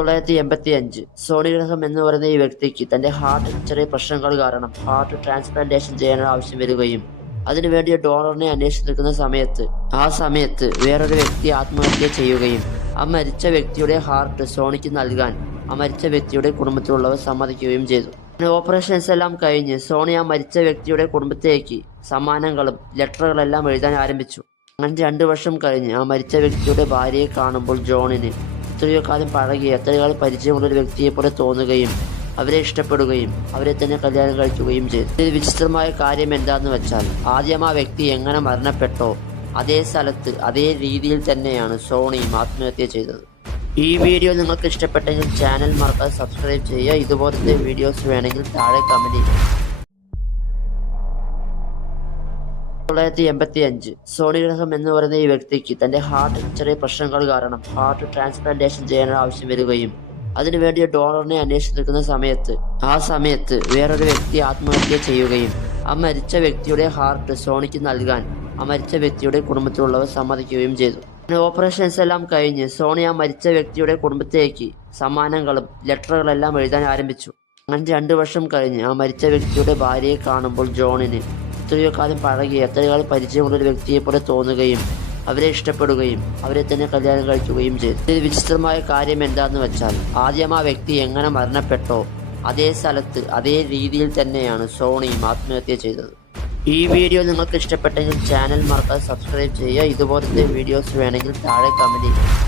1985 Sony ഗ്രഹം എന്ന് പറയുന്ന ഈ വ്യക്തിക്ക് തന്റെ ഹാർട്ടിൽ ചെറിയ പ്രശ്നങ്ങൾ കാരണം ഹാർട്ട് ട്രാൻസ്പ്ലാന്റേഷൻ ചെയ്യാനുള്ള ആവശ്യം വരികയും അതിനുവേണ്ടി ഡോണറിനെ അന്വേഷിച്ച് നിൽക്കുന്ന സമയത്ത് വേറൊരു വ്യക്തി ആത്മഹത്യ ചെയ്യുകയും ആ മരിച്ച വ്യക്തിയുടെ ഹാർട്ട് സോണിക്ക് നൽകാൻ ആ മരിച്ച വ്യക്തിയുടെ കുടുംബത്തിലുള്ളവർ സമ്മതിക്കുകയും ചെയ്തു. ഓപ്പറേഷൻസ് എല്ലാം കഴിഞ്ഞ് സോണി ആ മരിച്ച വ്യക്തിയുടെ കുടുംബത്തേക്ക് സമ്മാനങ്ങളും ലെറ്ററുകളെല്ലാം എഴുതാൻ ആരംഭിച്ചു. അങ്ങനെ 2 വർഷം കഴിഞ്ഞ് ആ മരിച്ച വ്യക്തിയുടെ ഭാര്യയെ കാണുമ്പോൾ ജോണിന് എത്രയോ കാലം എത്രയോ കാലം പരിചയമുള്ള ഒരു വ്യക്തിയെ പോലെ തോന്നുകയും അവരെ ഇഷ്ടപ്പെടുകയും അവരെ തന്നെ കല്യാണം കഴിക്കുകയും ചെയ്തു. ഇതിൽ വിചിത്രമായ കാര്യം എന്താണെന്ന് വെച്ചാൽ ആദ്യം ആ വ്യക്തി എങ്ങനെ മരണപ്പെട്ടോ അതേ സ്ഥലത്ത് അതേ രീതിയിൽ തന്നെയാണ് സോണിയും ആത്മഹത്യ ചെയ്തത്. ഈ വീഡിയോ നിങ്ങൾക്ക് ഇഷ്ടപ്പെട്ടെങ്കിൽ ചാനൽ മറക്കാതെ സബ്സ്ക്രൈബ് ചെയ്യുക. ഇതുപോലത്തെ വീഡിയോസ് വേണമെങ്കിൽ താഴെ കമന്റ് ചെയ്യുക. 1985 സോണി ഗ്രഹം എന്ന് പറയുന്ന ഈ വ്യക്തിക്ക് തന്റെ ഹാർട്ടിൽ ചെറിയ പ്രശ്നങ്ങൾ കാരണം ഹാർട്ട് ട്രാൻസ്പ്ലാന്റേഷൻ ചെയ്യാനുള്ള ആവശ്യം വരികയും അതിനുവേണ്ടി ഡോണറിനെ അന്വേഷിച്ച് നിൽക്കുന്ന സമയത്ത് വേറൊരു വ്യക്തി ആത്മഹത്യ ചെയ്യുകയും ആ മരിച്ച വ്യക്തിയുടെ ഹാർട്ട് സോണിക്ക് നൽകാൻ ആ മരിച്ച വ്യക്തിയുടെ കുടുംബത്തിലുള്ളവർ സമ്മതിക്കുകയും ചെയ്തു. ഓപ്പറേഷൻസ് എല്ലാം കഴിഞ്ഞ് സോണി ആ മരിച്ച വ്യക്തിയുടെ കുടുംബത്തേക്ക് സമ്മാനങ്ങളും ലെറ്ററുകളെല്ലാം എഴുതാൻ ആരംഭിച്ചു. അങ്ങനെ 2 വർഷം കഴിഞ്ഞ് ആ മരിച്ച വ്യക്തിയുടെ ഭാര്യയെ കാണുമ്പോൾ ജോണിന് എത്രയോ കാലം എത്രയോ കാലം പരിചയമുള്ള ഒരു വ്യക്തിയെ പോലെ തോന്നുകയും അവരെ ഇഷ്ടപ്പെടുകയും അവരെ തന്നെ കല്യാണം കഴിക്കുകയും ചെയ്തു. ഇതിൽ വിചിത്രമായ കാര്യം എന്താണെന്ന് വെച്ചാൽ ആദ്യം ആ വ്യക്തി എങ്ങനെ മരണപ്പെട്ടോ അതേ സ്ഥലത്ത് അതേ രീതിയിൽ തന്നെയാണ് സോണിയും ആത്മഹത്യ ചെയ്തത്. ഈ വീഡിയോ നിങ്ങൾക്ക് ഇഷ്ടപ്പെട്ടെങ്കിൽ ചാനൽ മറക്കാതെ സബ്സ്ക്രൈബ് ചെയ്യുക. ഇതുപോലത്തെ വീഡിയോസ് വേണമെങ്കിൽ താഴെ കമന്റ് ചെയ്യുക.